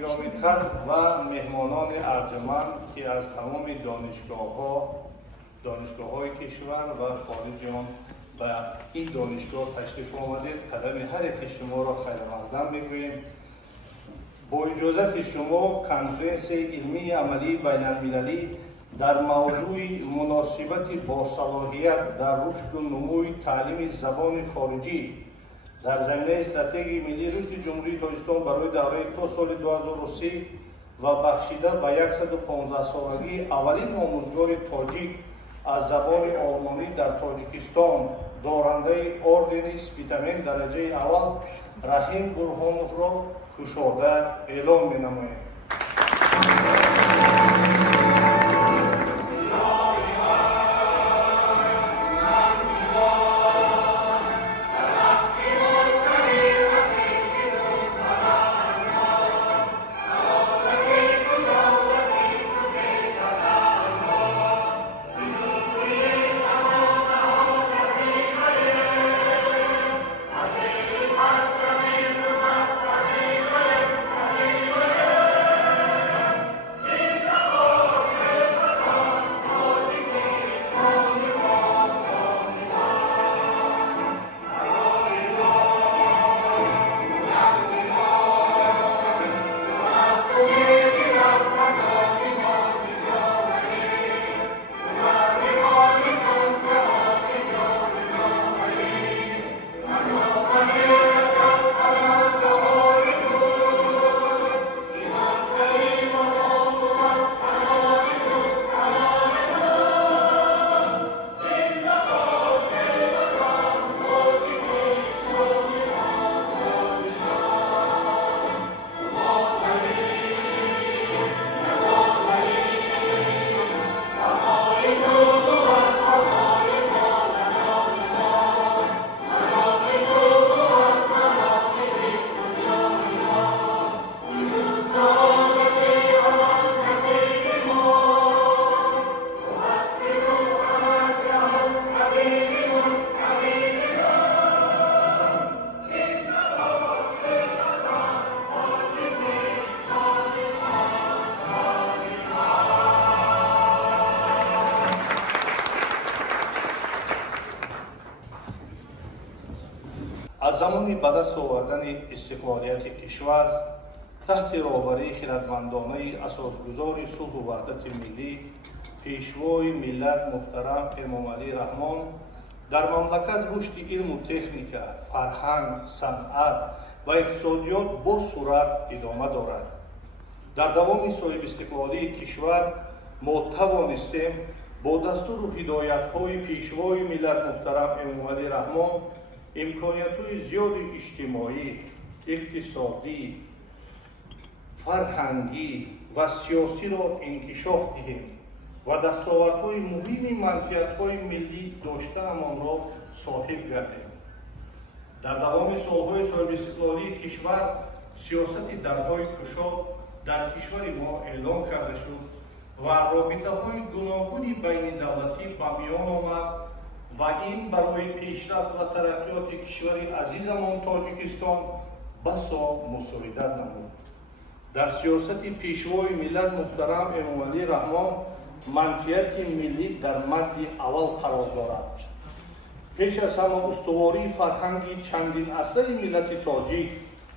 گرامی قدر و مهمانان ارجمند که از تمام دانشگاه‌های کشور و خارج آن به این دانشگاه تشریف آمدید، قدم هر یک شما را خیر مقدم میگوییم. با اجازت شما کنفرانس علمی عملی بین المللی در موضوع مناسبت با صلاحیت در رشد و نموی تعلیم زبان خارجی در زمینه استراتژی ملی رشد جمهوری تاجیکستان برای دوره تا سال 2030 و بخشیده به 115 سالگی اولین آموزگار تاجیک از زبان آلمانی در تاجیکستان دارنده اردن سپیتامین درجه اول رحیم برهانوف را کشاده اعلام می‌نماییم. از زمان به دست آوردن استقلالیت کشور تحت رهبری خردمندانه اساسگزار صلح و وحدت ملی پیشوای ملت محترم امامعلی رحمان در مملکت رشد علم و تکنیک، فرهنگ، صنعت و اقتصادیات با سرعت ادامه دارد. در دوام صاحب استقلالی کشور ما توانستیم با دستور و هدایت‌های پیشوای ملت محترم امامعلی رحمان امکانیت‌های زیاد اجتماعی، اقتصادی، فرهنگی و سیاسی را انکشاف دهیم و دستاوردهای مهم منفعت‌های ملی داشته‌مان را صاحب گردیم. در دوام سال‌های صاحب استقلالی کشور سیاست درهای گشاد در کشور ما اعلام کرده شد و رابطه‌های گوناگون بین دولتی به میان آمد و این برای پیشرفت و ترقیات کشور عزیزمان تاجیکستان بسا مساعدت نمود. در سیاست پیشوای ملت محترم امامعلی رحمان منفعت ملی در مد اول قرار دارد. پیش از همه استواری فرهنگی چندین عصره ملت تاجیک،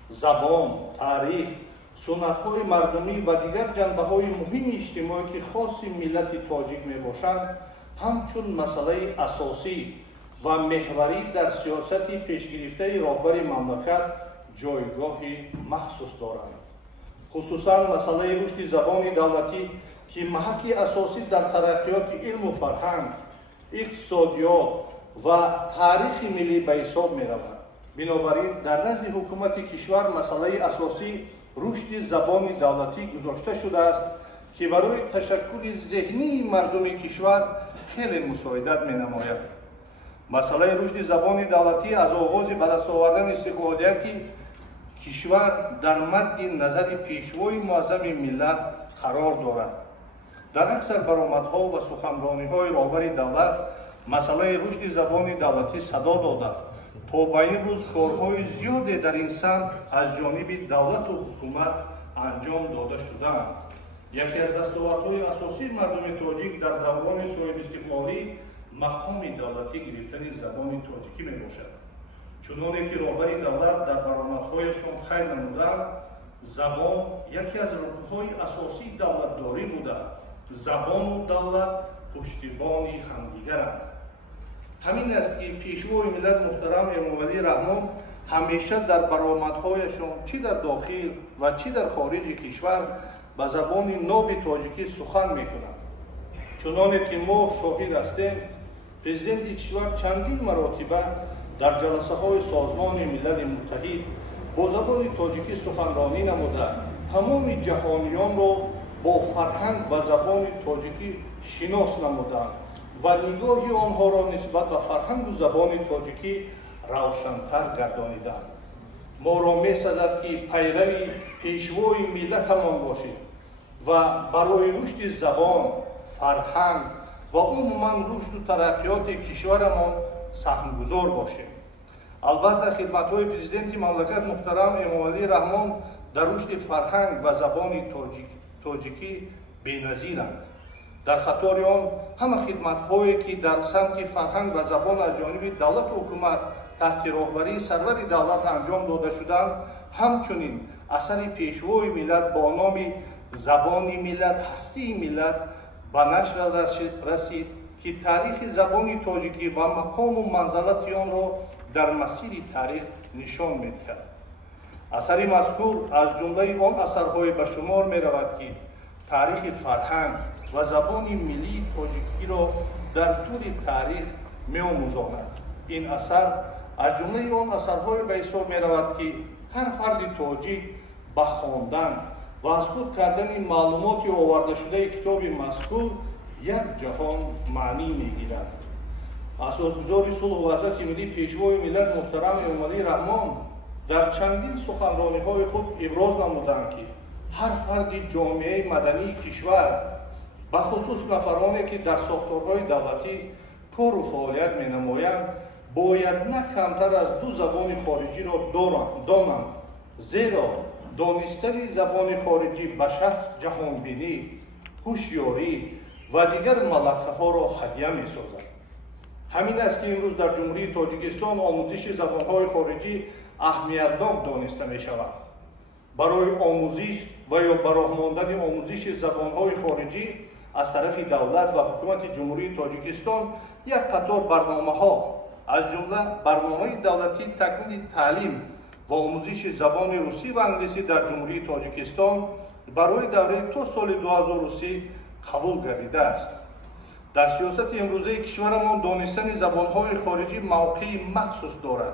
زبان، تاریخ، سنت‌های مردمی و دیگر جنبه‌های مهم اجتماعی که خاص ملت تاجیک میباشند همچون مسئله اساسی و محوری در سیاست پیشگرفته رهبر مملکت جایگاهی مخصوص دارند. خصوصا مسئله رشد زبان دولتی که محک اساسی در ترقیات علم و فرهنگ، اقتصادیات و تاریخ ملی به حساب می رود. بنابراین در نزد حکومت کشور مسئله اساسی رشد زبان دولتی گذاشته شده است که برای تشکل ذهنی مردم کشور خیلی مساعدت می نماید. مسئله رشد زبان دولتی از آغاز به دست آوردن استقلالیت کشور در مد نظر پیشوای معظم ملت قرار دارد. در اکثر برآمدها و سخنرانی‌های رهبر دولت مسئله رشد زبان دولتی صدا داده تا به این روز کارهای زیادی در این سمت از جانب دولت و حکومت انجام داده شدند. یکی از دستاوردهای اساسی مردم تاجیک در دوران صاحب استقلالی مقام دولتی گرفتن زبان تاجیکی می باشد. چنانه که رهبر دولت در برآمدهایشان خیر نمودند، زبان یکی از رکنهای اساسی دولتداری بوده. زبان و دولت پشتیبان همدیگرند. همین است که پیشوای ملت محترم امام علی رحمان همیشه در برآمدهایشان چی در داخل و چی در خارج کشور به زبان ناب تاجیکی سخن میکنند. چنانه که ما شاهد هستیم، پرزیدنت کشور چندین مراتبه در جلسه های سازمان ملل متحد با زبان تاجیکی سخنرانی نموده تمام جهانیان را با فرهنگ و زبان تاجیکی شناس نمودند و نگاه آنها را نسبت به فرهنگ و زبان تاجیکی روشن‌تر گردانیدند. ما را می‌سزد که پیرو پیشوای ملتمان باشیم و برای رشد زبان، فرهنگ و عموما رشد و ترقیات کشورمان سهمگزار باشیم. البته خدمت‌های پرزیدنت مملکت محترم امام علی رحمان در رشد فرهنگ و زبان تاجیکی بی‌نظیرند. در خطار آن همه خدمت‌هایی که در سمت فرهنگ و زبان از جانب دولت و حکومت تحت رهبری سرور دولت انجام داده شدند، همچنین اثر پیشوای ملت با نام زبان ملت، هستی ملت به نشر رسید که تاریخ زبان تاجیکی و مقام و منزلت آن را در مسیر تاریخ نشان می‌دهد. اثر مذکور از جمله آن اثرهای به شمار می‌رود که تاریخ فرهنگ و زبان ملی تاجیکی را در طول تاریخ می‌آموزاند. این اثر از جمله آن اثرهای به حساب می‌رود که هر فرد تاجیک به خواندن و از خود کردن معلومات آورده شده کتاب مذکور یک جهان معنی می‌گیرد. اساسگزار صلح و وحدت ملی پیشوای ملت محترم امام علی رحمان در چندین سخنرانی‌های خود ابراز نمودند که هر فرد جامعه مدنی کشور به خصوص نفرانی که در ساختارهای دولتی کار و فعالیت می‌نمایند باید نه کمتر از 2 زبان خارجی را دانند، زیرا دانستن زبان خارجی به شخص جهانبینی، هوشیاری و دیگر ملکه‌ها را هدیه می‌سازد. همین است که امروز در جمهوری تاجیکستان آموزش زبان‌های خارجی اهمیتناک دانسته می‌شود. برای آموزش و یا براه ماندن آموزش زبان‌های خارجی از طرف دولت و حکومت جمهوری تاجیکستان یک قطار برنامه‌ها از جمله برنامه دولتی تکمیل تعلیم و آموزش زبان روسی و انگلیسی در جمهوری تاجیکستان برای دوره تا سال 2030 قبول گردیده است. در سیاست امروزه کشورمان دانستن زبان‌های خارجی موقعی مخصوص دارد،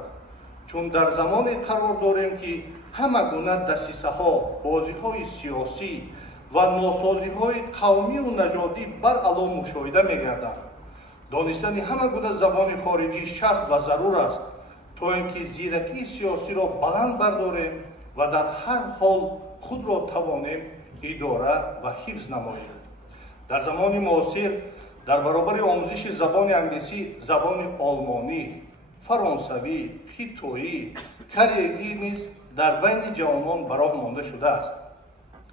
چون در زمانی قرار داریم که همه گونه دسیسه‌ها، بازی‌های سیاسی و ناسازی‌های قومی و نژادی بر علا مشاهده می‌گردند. دانستن همه گونه زبان خارجی شرط و ضرور است تا اینکه زیرکی سیاسی را بلند برداریم و در هر حال خود را توانیم اداره و حفظ نماییم. در زمان معاصر در برابر آموزش زبان انگلیسی، زبان آلمانی، فرانسوی، خیتویی، کریگی نیز در بین جوانان براه مانده شده است.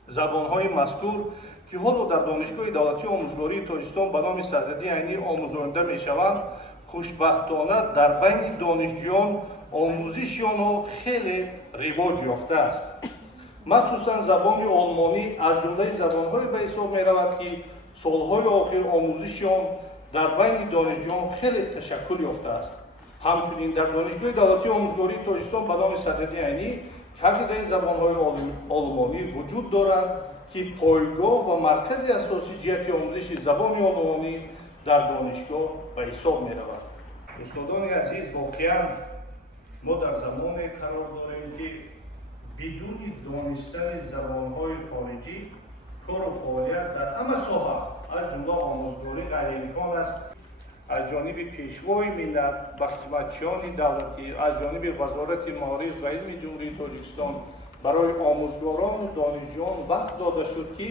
زبان‌های مذکور که حالا در دانشگاه دولتی آموزگاری تاجیکستان به نام صددی عینی آموزانده می‌شوند، خوشبختانه در بین دانشجویان آموزش آنها خیلی رواج یافته است. مخصوصاً زبان آلمانی از جمله زبان‌های به حساب می‌رود که سال‌های آخر آموزش آن در بین دانشجویان خیلی تشکل یافته است. همچنین در دانشگاه دولتی آموزگاری تاجیکستان به نام صددی عینی کافی زبان‌های آلمانی وجود دارد که پایگاه و مرکز اساسی جهت آموزش زبان آلمانی در دانشگاه به حساب می‌رود. دوستان عزیز، واقعاً ما در زمانی قرار داریم که بدون دانستن زبان‌های خارجی کار و فعالیت در همه ساحه از جمله آموزگاری غیرامکان است. از جانب پیشوای ملت و خدمتچیان دولتی، از جانب وزارت معارف و علم جمهوری تاجیکستان برای آموزگاران و دانشجویان وقت داده شد که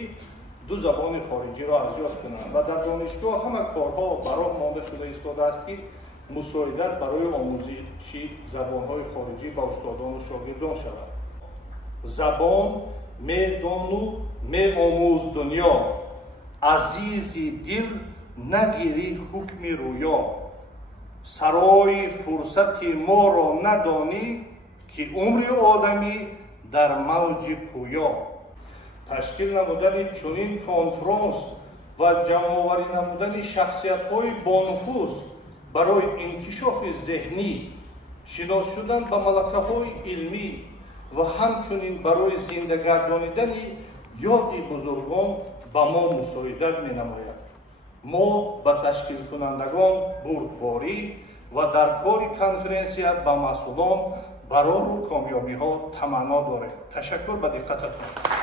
2 زبان خارجی را ازیاد کنند و در دانشگاه همه کارها براه مانده شده ایستاده است که مساعدت برای آموزش زبان‌های خارجی به استادان و شاگردان شود. زبان медону меомӯз дунё, азизи дил нагирӣ ҳукми рӯё. Сарои фурсати моро надонӣ, ки умри одамӣ дар мавҷи пӯё. Ташкил намудани чунин конфронс ва ҷамъоварӣ намудани шахсиятҳои бонуфуз барои инкишофи зеҳнӣ, шинос шудан ба малакаҳои илмӣ ва ҳамчунин барои зиндагардонидани ёди бузургон ба мо мусоидат менамояд. мо ба ташкилкунандагон бурдборӣ ва дар кори конференсия ба масъулон барору комёбиҳо таманно дорем. Ташаккур ба диққататон.